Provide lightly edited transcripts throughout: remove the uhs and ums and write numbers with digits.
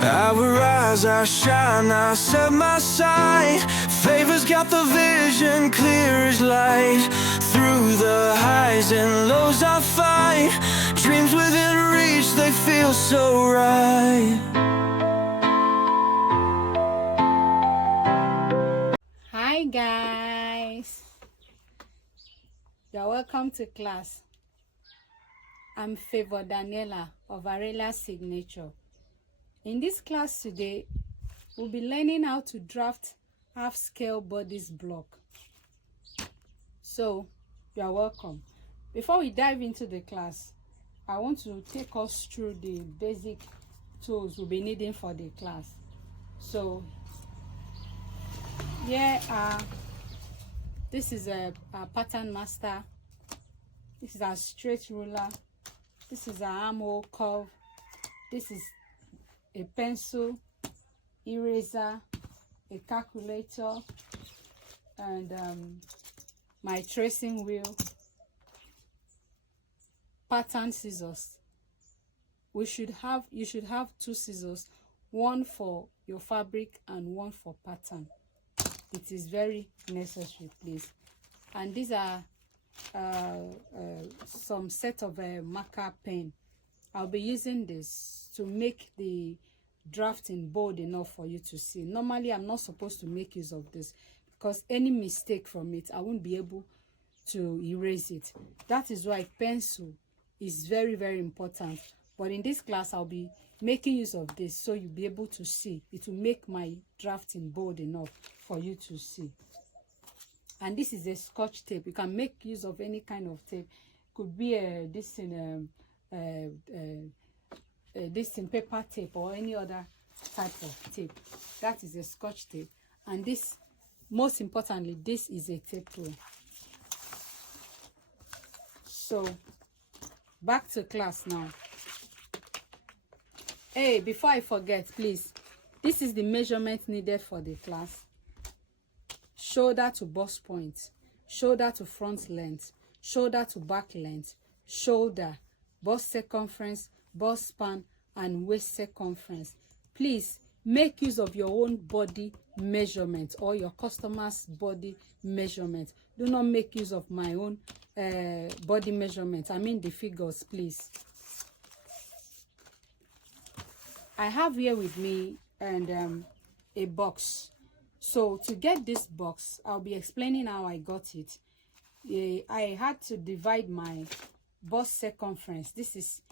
I will rise, I shine, I set my sight. Favor's got the vision clear as light. Through the highs and lows I fight. Dreams within reach, they feel so right. Hi guys, you're welcome to class. I'm Favor Daniela of Aurelia Signature. In this class today, we'll be learning how to draft half-scale bodice block. So, you're welcome. Before we dive into the class, I want to take us through the basic tools we'll be needing for the class. So, here are this is a pattern master, this is a straight ruler, this is an armhole curve, this is a pencil, eraser, a calculator, and my tracing wheel, pattern scissors. You should have 2 scissors, one for your fabric and one for pattern. It is very necessary, please. And these are some set of marker pen. I'll be using this to make the drafting bold enough for you to see. Normally I'm not supposed to make use of this because any mistake from it, I won't be able to erase it. That is why pencil is very, very important. But in this class I'll be making use of this so you'll be able to see. It will make my drafting bold enough for you to see. And this is a scotch tape. You can make use of any kind of tape. Could be this in paper tape or any other type of tape. That is a scotch tape. And this, most importantly, this is a tape tool. So back to class now. Hey, before I forget, please, this is the measurement needed for the class. Shoulder to bust point, shoulder to front length, shoulder to back length, shoulder, bust circumference, bust span, and waist circumference. Please make use of your own body measurement or your customer's body measurement. Do not make use of my own body measurement. I mean the figures, please. I have here with me and a box. So to get this box, I'll be explaining how I got it. I had to divide my bust circumference. This is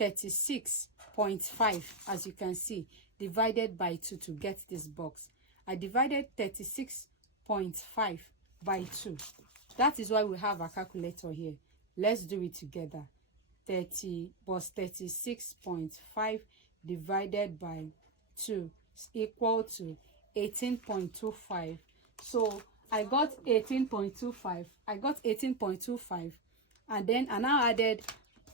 36.5, as you can see, divided by 2 to get this box. I divided 36.5 by 2. That is why we have a calculator here. Let's do it together. 30 plus 36.5 divided by 2 is equal to 18.25. So I got 18.25. I got 18.25, and then I now added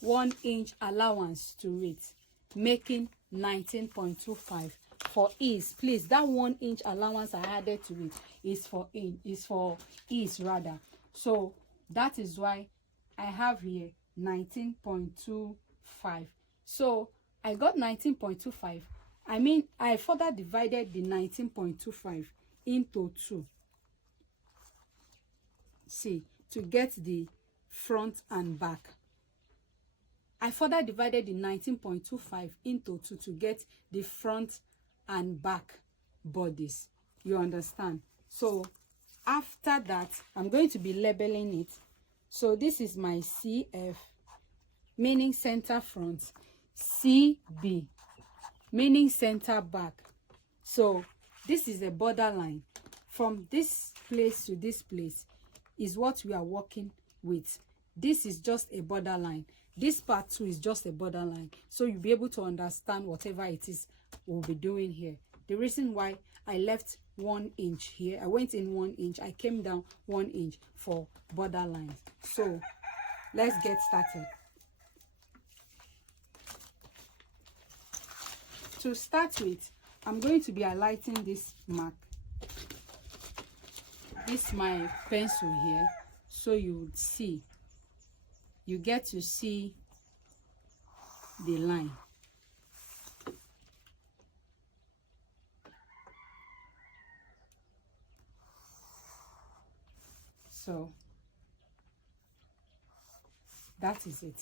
1 inch allowance to it, making 19.25. For ease, please, that 1 inch allowance I added to it is for ease rather. So that is why I have here 19.25. So I got 19.25. I mean, I further divided the 19.25 into 2. See, to get the front and back. I further divided the 19.25 into 2 to get the front and back bodies. You understand? So after that, I'm going to be labeling it. So this is my CF, meaning center front, CB, meaning center back. So this is a borderline. From this place to this place is what we are working with. This is just a borderline. This part too is just a borderline. So you'll be able to understand whatever it is we'll be doing here. The reason why I left 1 inch here, I went in 1 inch, I came down 1 inch for borderlines. So let's get started. To start with, I'm going to be highlighting this mark. This is my pencil here, so you would see, you get to see the line. So that is it.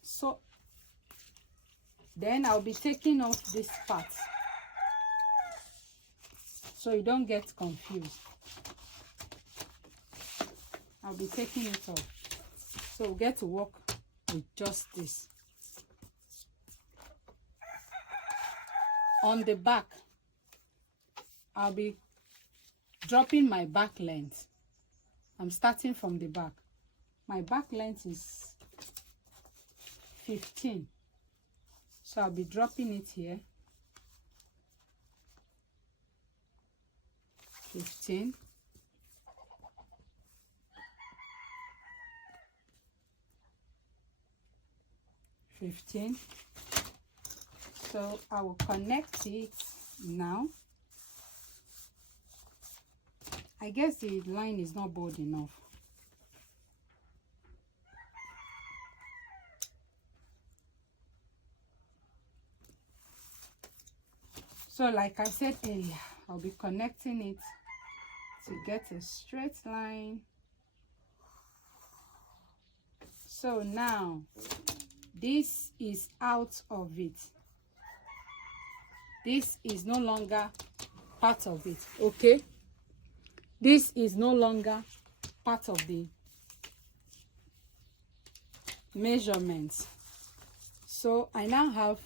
So then I'll be taking off this part so you don't get confused. I'll be taking it off. So we'll get to work with just this. On the back, I'll be dropping my back length. I'm starting from the back. My back length is 15. So I'll be dropping it here. 15. So I will connect it now. I guess the line is not bold enough. So like I said earlier, I'll be connecting it to get a straight line. So now this is out of it. This is no longer part of it, okay? This is no longer part of the measurements. So I now have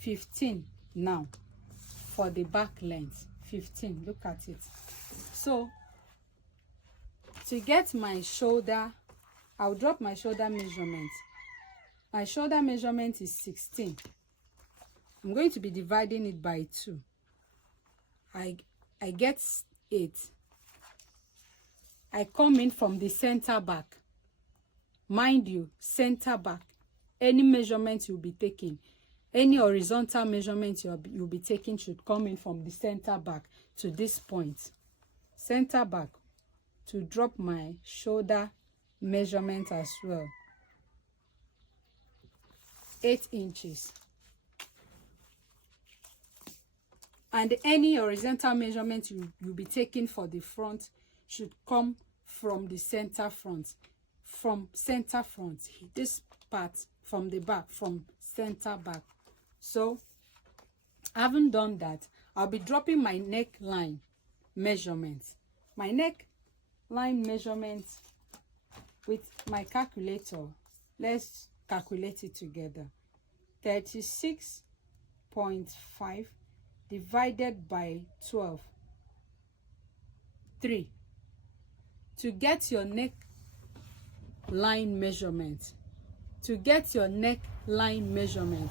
15 now for the back length. 15, look at it. So to get my shoulder, I'll drop my shoulder measurement. My shoulder measurement is 16. I'm going to be dividing it by 2. I get 8. I come in from the center back. Mind you, center back. Any measurement you'll be taking, any horizontal measurement you'll be taking should come in from the center back to this point. Center back to drop my shoulder measurement as well. 8 inches. And any horizontal measurement you'll be taking for the front should come from the center front. From center front. This part from the back, from center back. So, having done that, I'll be dropping my neckline measurement. My neckline measurement with my calculator. Let's calculate it together. 36.5 divided by 12. 3. To get your neckline measurement. To get your neckline measurement,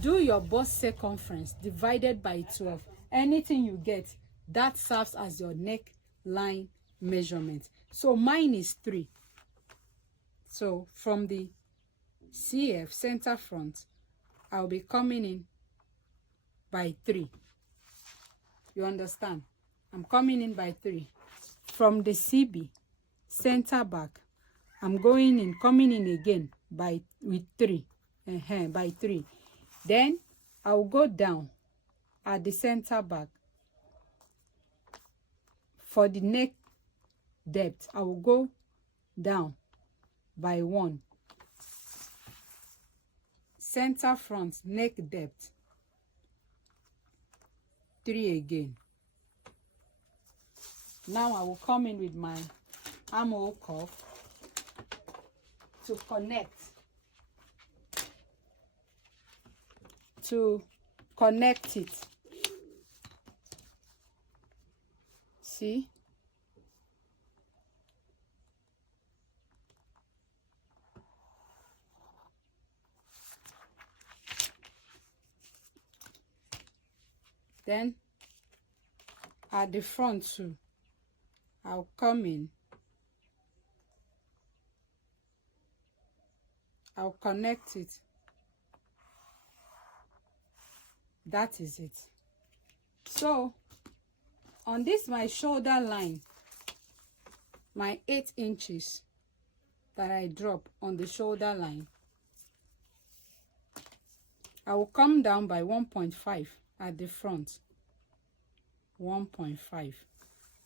do your bust circumference divided by 12. Anything you get, that serves as your neckline measurement. So mine is 3. So from the CF, center front, I'll be coming in by 3. You understand? I'm coming in by 3. From the CB, center back, I'm coming in again with 3. By 3. Then I'll go down at the center back. For the neck depth, I will go down by 1. Center front, neck depth, 3 again. Now I will come in with my armhole cuff to connect it. See? Then at the front too, I'll come in. I'll connect it. That is it. So on this, my shoulder line, my 8 inches that I drop on the shoulder line, I will come down by 1.5 at the front. 1.5.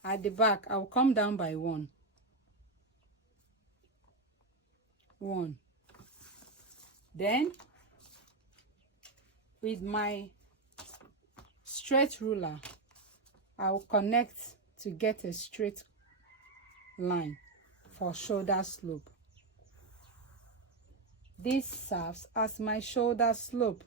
At the back, I'll come down by 1. 1. Then with my straight ruler, I'll connect to get a straight line for shoulder slope. This serves as my shoulder slope.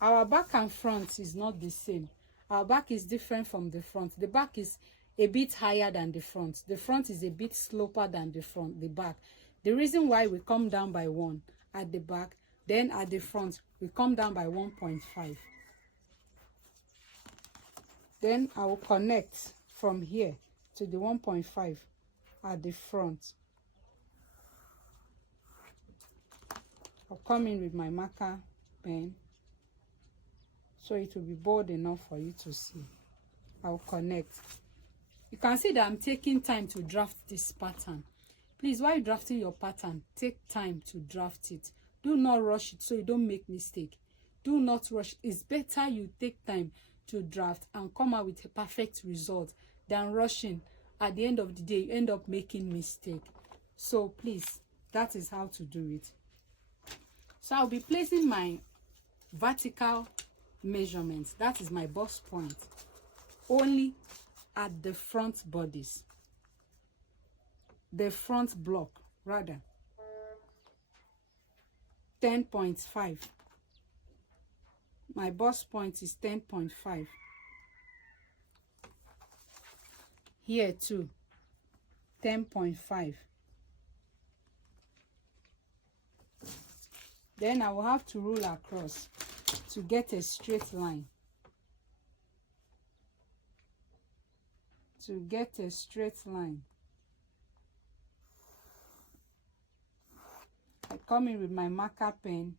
Our back and front is not the same. Our back is different from the front. The back is a bit higher than the front. The front is a bit sloper than the back. The reason why we come down by 1 at the back, then at the front, we come down by 1.5. Then I will connect from here to the 1.5 at the front. I'll come in with my marker pen so it will be bold enough for you to see. I'll connect. You can see that I'm taking time to draft this pattern. Please, while drafting your pattern, take time to draft it. Do not rush it so you don't make mistake. Do not rush. It's better you take time to draft and come out with a perfect result than rushing. At the end of the day, you end up making mistake. So please, that is how to do it. So I'll be placing my vertical measurements. That is my bust point. Only at the front bodice. The front block, rather. 10.5. My bust point is 10.5. Here too, 10.5. Then I will have to rule across to get a straight line. To get a straight line, I come in with my marker pen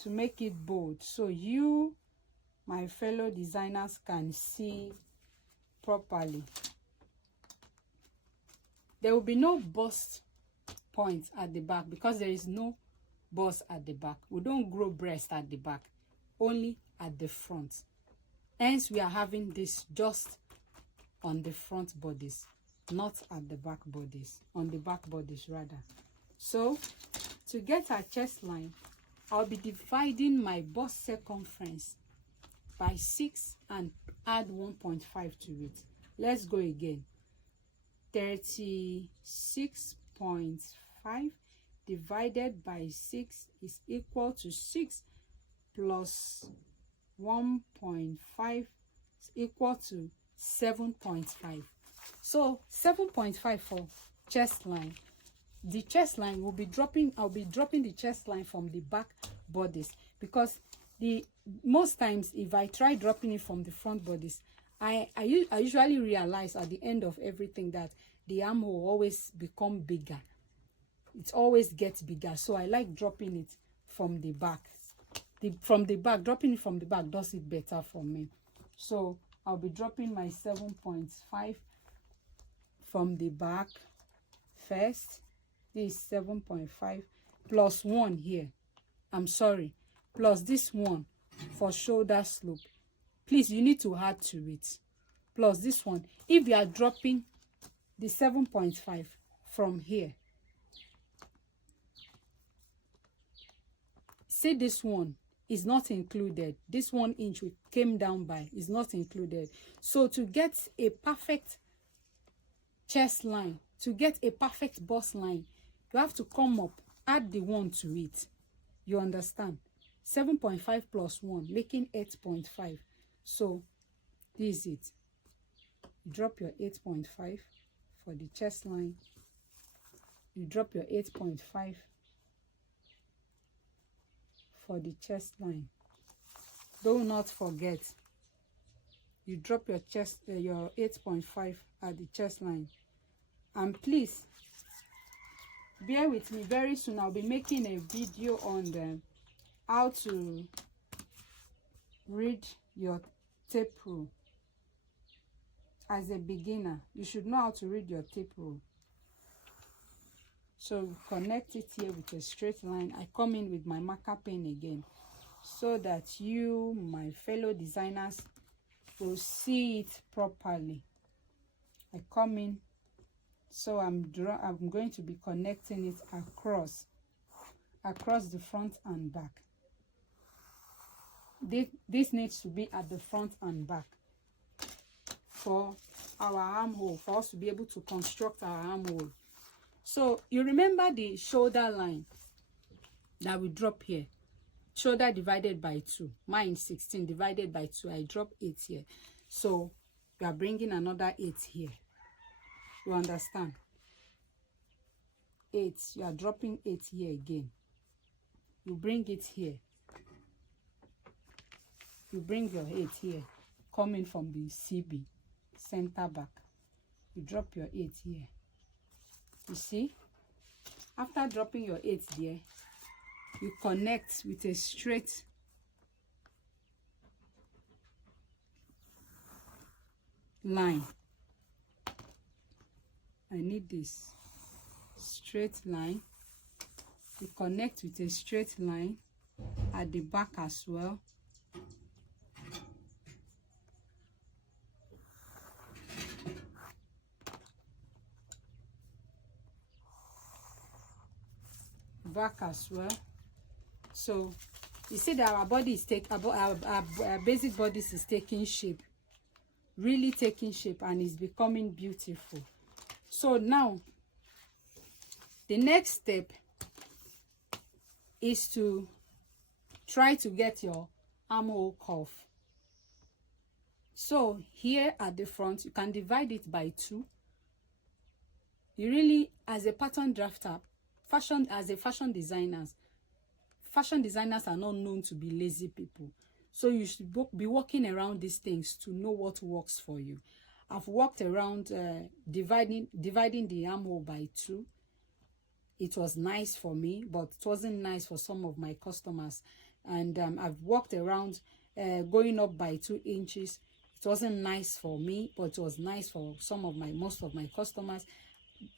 to make it bold so you, my fellow designers, can see properly. There will be no bust point at the back because there is no bust at the back. We don't grow breast at the back, only at the front. Hence we are having this just on the front bodice, not at the back bodice, on the back bodice rather. So to get our chest line, I'll be dividing my bust circumference by 6 and add 1.5 to it. Let's go again. 36.5 divided by 6 is equal to 6 plus 1.5 is equal to 7.5. So 7.5 for chest line. The chest line will be dropping. I'll be dropping the chest line from the back bodice because most times if I try dropping it from the front bodice, I usually realize at the end of everything that the armhole always become bigger. It always gets bigger. So I like dropping it from the back. Dropping it from the back does it better for me. So I'll be dropping my 7.5 from the back first. This is 7.5 plus 1 here. I'm sorry. Plus this one for shoulder slope. Please, you need to add to it. Plus this one. If you are dropping the 7.5 from here, say this one is not included. This 1 inch we came down by is not included. So to get a perfect chest line, to get a perfect bust line, you have to come up, add the 1 to it. You understand? 7.5 plus 1, making 8.5. So this is it. You drop your 8.5 for the chest line. You drop your 8.5 for the chest line. Do not forget, you drop your 8.5 at the chest line. And please bear with me. Very soon I'll be making a video on how to read your tape rule. As a beginner, you should know how to read your tape rule. So connect it here with a straight line. I come in with my marker pen again so that you, my fellow designers, to see it properly. I come in, so I'm going to be connecting it across the front and back. This needs to be at the front and back for our armhole, for us to be able to construct our armhole. So you remember the shoulder line that we drop here, shoulder divided by 2. Mine 16 divided by 2. I drop 8 here, so we are bringing another 8 here. You understand? 8, you are dropping 8 here again. You bring it here. You bring your 8 here, coming from the CB, center back. You drop your 8 here. You see? After dropping your 8 there, you connect with a straight line. I need this straight line. You connect with a straight line at the back as well. Back as well. So you see that our body is our basic bodice is taking shape, really taking shape, and is becoming beautiful. So now the next step is to try to get your armhole curve. So here at the front, you can divide it by 2. You really, as a pattern drafter, fashion designers are not known to be lazy people. So you should be working around these things to know what works for you. I've worked around dividing the armhole by 2. It was nice for me, but it wasn't nice for some of my customers. And I've worked around going up by 2 inches. It wasn't nice for me, but it was nice for most of my customers.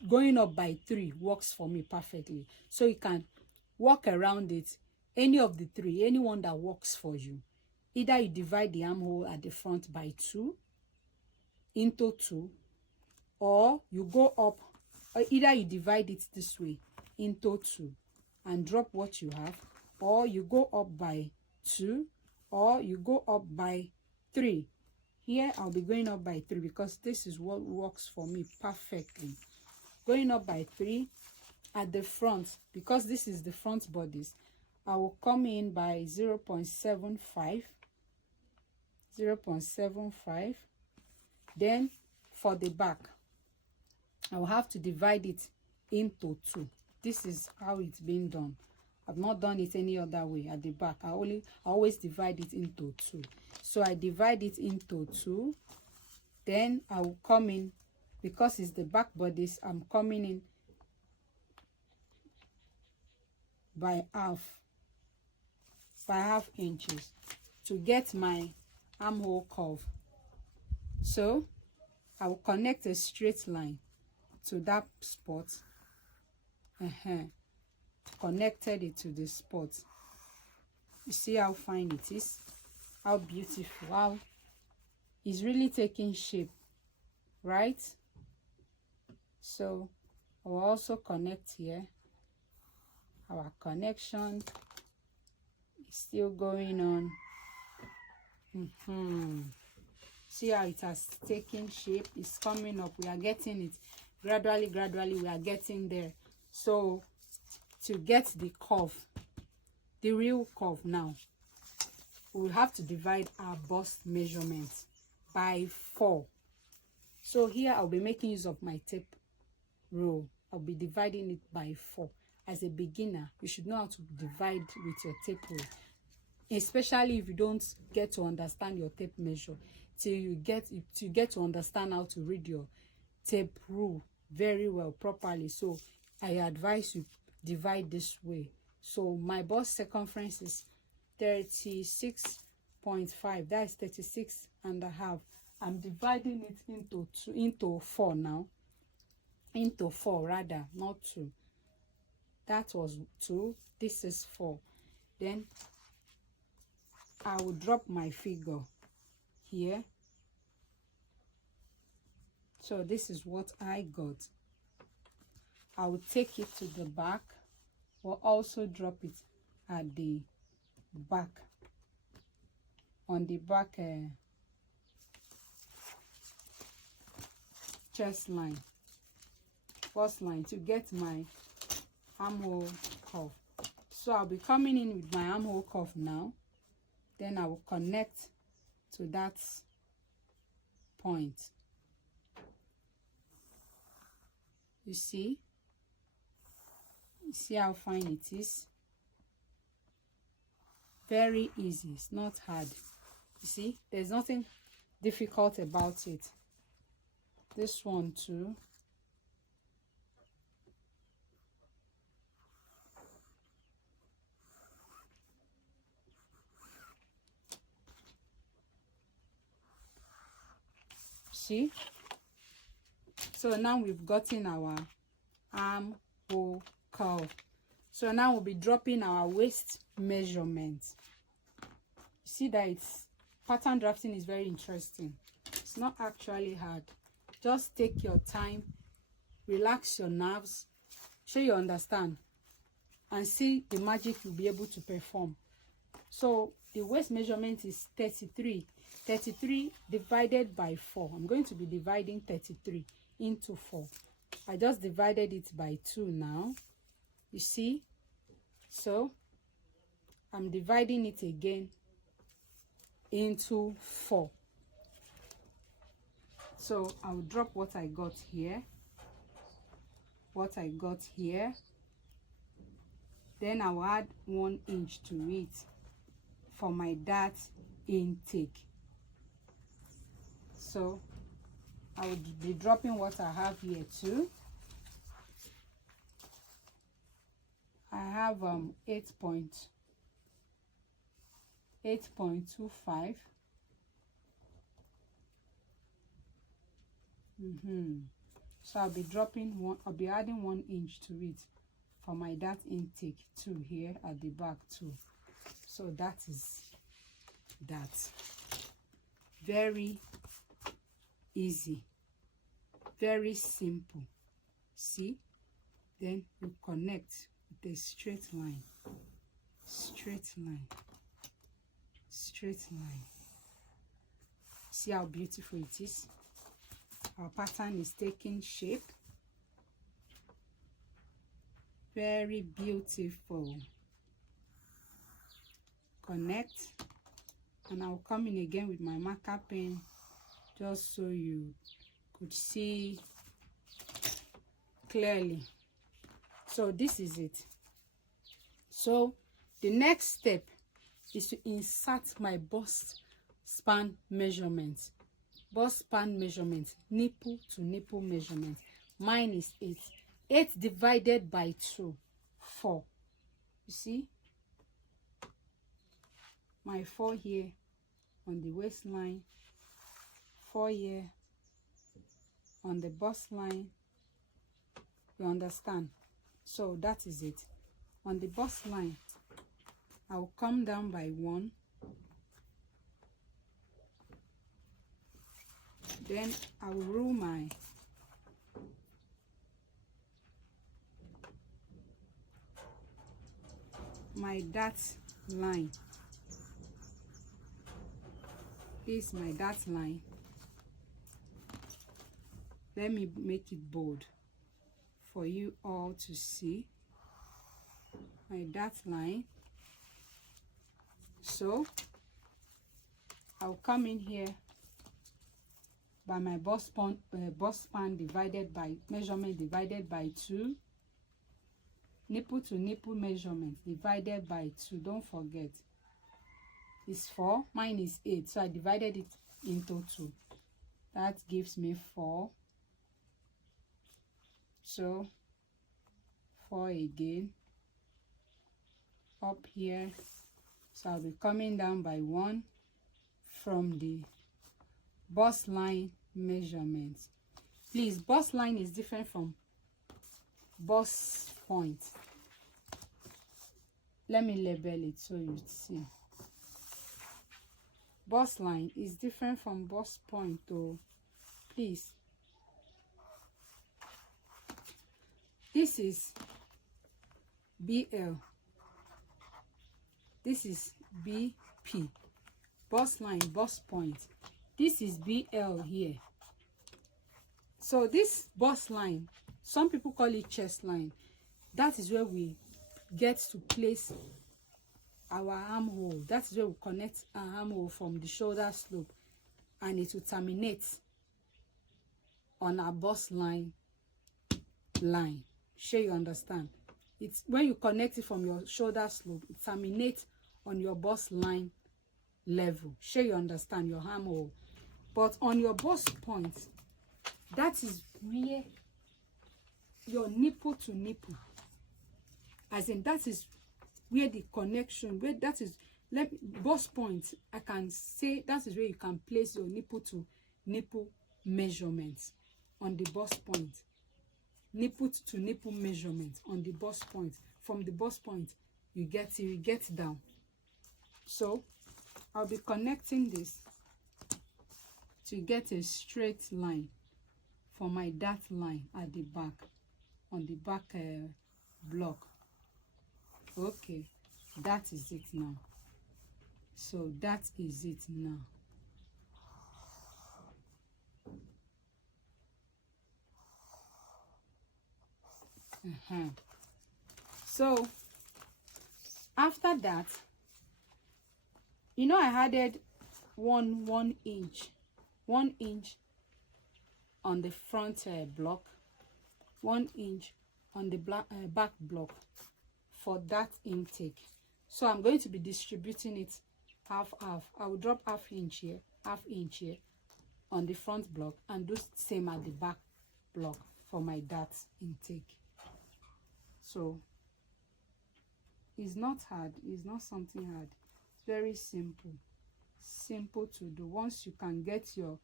Going up by 3 works for me perfectly. So you can work around it, any of the 3, anyone that works for you. Either you divide the armhole at the front by 2 into 2, or you go up, or either you divide it this way into 2 and drop what you have, or you go up by 2, or you go up by 3. Here I'll be going up by 3 because this is what works for me perfectly. Going up by 3 at the front, because this is the front bodice, I will come in by 0.75. Then for the back, I will have to divide it into 2. This is how it's been done. I've not done it any other way. At the back, I always divide it into 2. So I divide it into 2. Then I will come in, because it's the back bodice, I'm coming in by half inches to get my armhole curve. So I will connect a straight line to that spot. Connected it to the spot. You see how fine it is, how beautiful, how it's really taking shape, right? So I will also connect here. Our connection is still going on. See how it has taken shape. It's coming up. We are getting it gradually. We are getting there. So to get the curve, the real curve now, we will have to divide our bust measurement by 4. So here I'll be making use of my tape rule. I'll be dividing it by 4. As a beginner, you should know how to divide with your tape rule, especially if you don't get to understand your tape measure till you get to understand how to read your tape rule very well, properly. So I advise you divide this way. So my bust circumference is 36.5. that is 36.5. I'm dividing it into 4 now. Into 4 rather, not 2. That was 2. This is 4. Then I will drop my figure here So this is what I got. I will take it to the back. We'll also drop it at the back, on the back chest line, bust line, to get my armhole cuff. So I'll be coming in with my armhole cuff now. Then I will connect to that point. You see how fine it is? Very easy. It's not hard. You see, there's nothing difficult about it. This one too. See? So now we've gotten our armhole curve. So now we'll be dropping our waist measurement. You see that it's pattern drafting is very interesting. It's not actually hard. Just take your time, relax your nerves, sure you understand, and see the magic you'll be able to perform. So the waist measurement is 33. 33 divided by 4. I'm going to be dividing 33 into 4. I just divided it by 2 now. You see? So I'm dividing it again into 4. So I'll drop what I got here. Then I'll add 1 inch to it for my dart intake. So I will be dropping what I have here too. I have 8.25. So I'll be adding 1 inch to it for my dart intake too, here at the back too. So that is that. Very easy, very simple. See? Then you connect with a straight line. See how beautiful it is? Our pattern is taking shape. Very beautiful. Connect, and I'll come in again with my marker pen just so you could see clearly. So this is it. So the next step is to insert my bust span measurement. Bust span measurement, nipple to nipple measurement. Mine is 8. 8 divided by 2, 4. You see? My 4 here on the waistline, 4 here on the bust line. You understand? So that is it. On the bust line, I'll come down by 1. Then I'll rule my dart line. This is my dart line. Let me make it bold for you all to see. My dart line. So I'll come in here by my bust span divided by measurement divided by 2. Nipple to nipple measurement divided by 2. Don't forget. It's 4. Mine is 8. So I divided it into 2. That gives me 4. So 4 again. Up here. So I'll be coming down by 1 from the bust line measurement. Please, bust line is different from bust point. Let me label it so you see. Bust line is different from bust point, though. Please, this is BL, this is BP, bust line, bust point. This is BL here. So this bust line, some people call it chest line. That is where we get to place our armhole. That is where we connect our armhole from the shoulder slope, and it will terminate on our bust line. Sure you understand? It's when you connect it from your shoulder slope, it terminates on your bust line level. Sure you understand? Your armhole. But on your bust point, that is where your nipple to nipple, as in that is where the connection, where that is, bust point, I can say that is where you can place your nipple to nipple measurements on the bust point. Nipple to nipple measurement on the bust point. From the bust point, you get down. So I'll be connecting this to get a straight line for my dart line at the back, on the back block. Okay, that is it now. So that is it now. So after that, you know, I added one inch on the front block, 1 inch on the back block for that intake. So I'm going to be distributing it half. I will drop half inch here on the front block, and do same at the back block for my dart intake. So it's not hard, it's not something hard, very simple to do. Once you can get your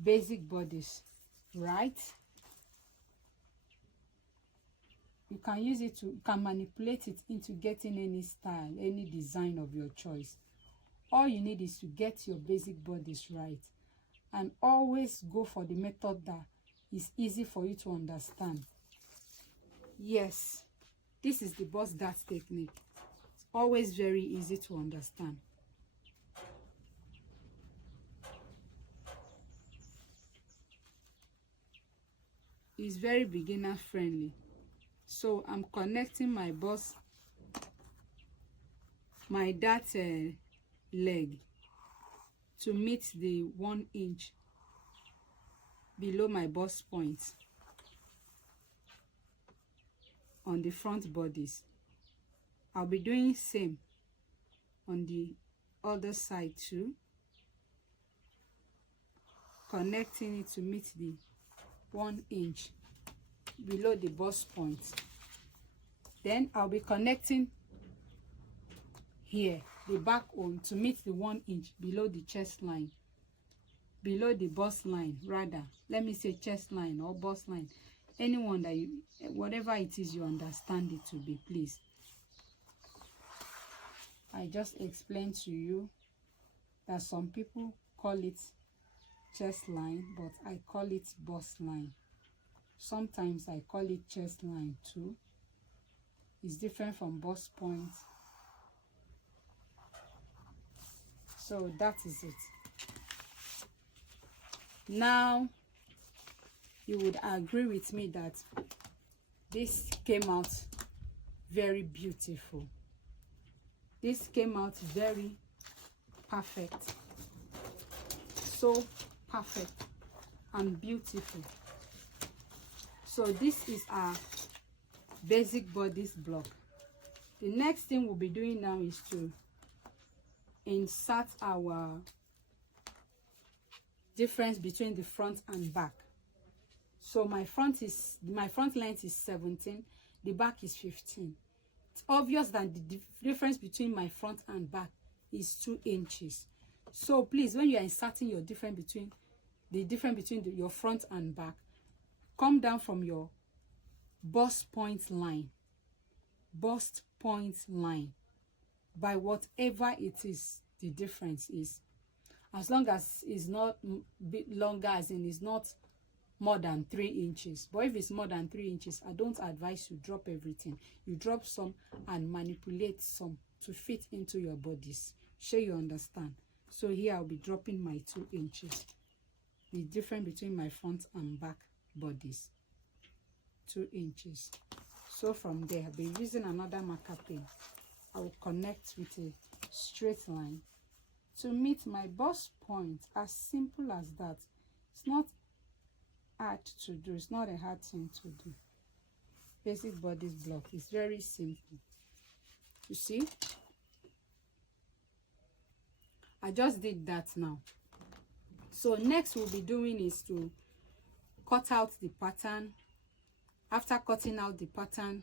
basic bodice right, you can use it to, you can manipulate it into getting any style, any design of your choice. All you need is to get your basic bodice right, and always go for the method that is easy for you to understand. Yes, this is the bust dart technique. It's always very easy to understand. It's very beginner friendly. So I'm connecting my bust, my dart leg to meet the 1 inch below my bust point on the front bodice. I'll be doing same on the other side too, connecting it to meet the 1 inch below the bust point. Then I'll be connecting here the back one to meet the 1 inch below the chest line, below the bust line, rather let me say chest line or bust line, anyone that you, whatever it is you understand it to be, please. I just explained to you that some people call it chest line, but I call it bust line. Sometimes I call it chest line too. It's different from bust point. So that is it. Now you would agree with me that this came out very beautiful. This came out very perfect. So perfect and beautiful. So this is our basic bodice block. The next thing we'll be doing now is to insert our difference between the front and back. So my front length is 17, the back is 15. It's obvious that the difference between my front and back is 2 inches. So please, when you are inserting your difference between your front and back, come down from your bust point line by whatever it is the difference is, as long as it's not bit longer, as in it's not more than 3 inches. But if it's more than 3 inches, I don't advise you drop everything. You drop some and manipulate some to fit into your bodice. Sure you understand. So here I'll be dropping my 2 inches. The difference between my front and back bodice, 2 inches. So from there, I'll be using another marker pen. I will connect with a straight line to meet my bust point. As simple as that. It's not hard to do. It's not a hard thing to do. Basic bodice block is very simple. You see? I just did that now. So next we'll be doing is to cut out the pattern. After cutting out the pattern,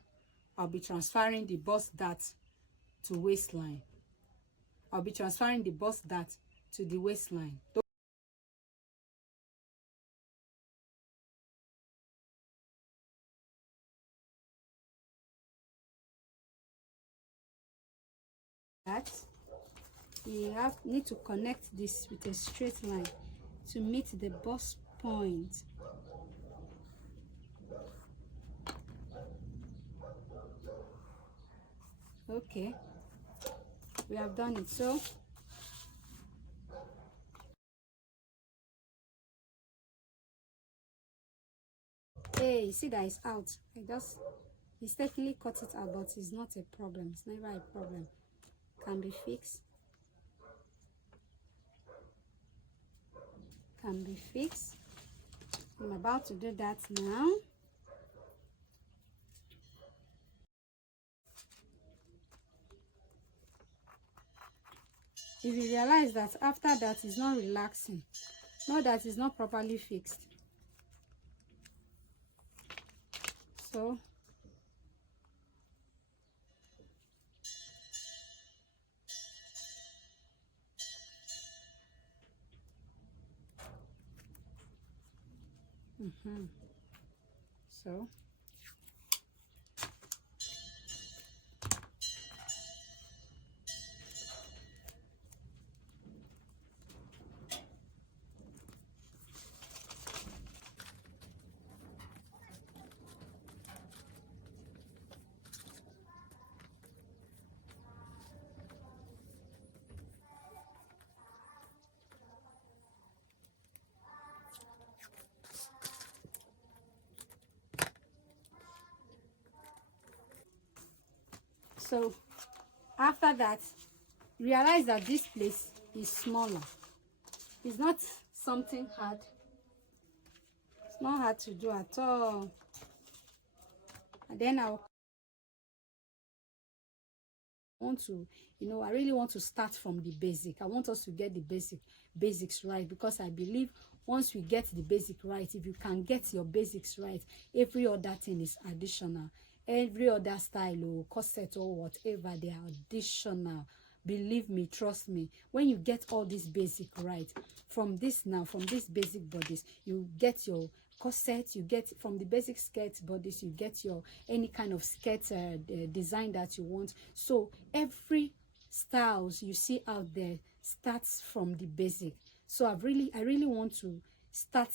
I'll be transferring the bust dart to waistline. I'll be transferring the bust dart to the waistline. That you need to connect this with a straight line to meet the bust point. Okay, we have done it. So hey, you see that it's out. I just mistakenly cut it out, but it's not a problem. It's never a problem. Can be fixed. Can be fixed. I'm about to do that now. If you realize that after that it's not relaxing, not that it's not properly fixed. So so So after that, realize that this place is smaller. It's not something hard. It's not hard to do at all. And then I want to, I really want to start from the basic. I want us to get the basics right, because I believe once we get the basic right, if you can get your basics right, every other thing is additional. Every other style or corset or whatever, they are additional. Believe me, trust me. When you get all this basic right, from this basic bodice, you get your corset, you get from the basic skirt bodice, you get your any kind of skirt design that you want. So every styles you see out there starts from the basic. So I really want to start,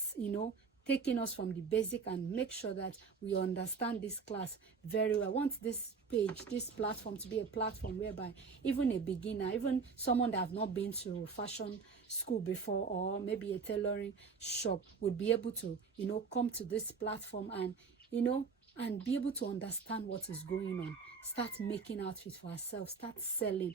taking us from the basic and make sure that we understand this class very well. I want this page, this platform to be a platform whereby even a beginner, even someone that have not been to fashion school before, or maybe a tailoring shop, would be able to, come to this platform and, and be able to understand what is going on. Start making outfits for ourselves, start selling,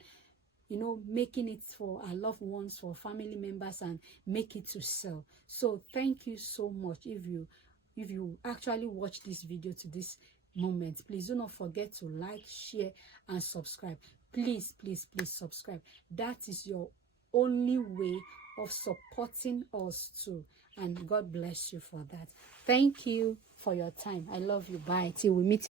making it for our loved ones, for family members, and make it to sell. So thank you so much. If you actually watch this video to this moment, please do not forget to like, share, and subscribe. Please subscribe. That is your only way of supporting us too, and God bless you for that. Thank you for your time. I love you. Bye till we meet.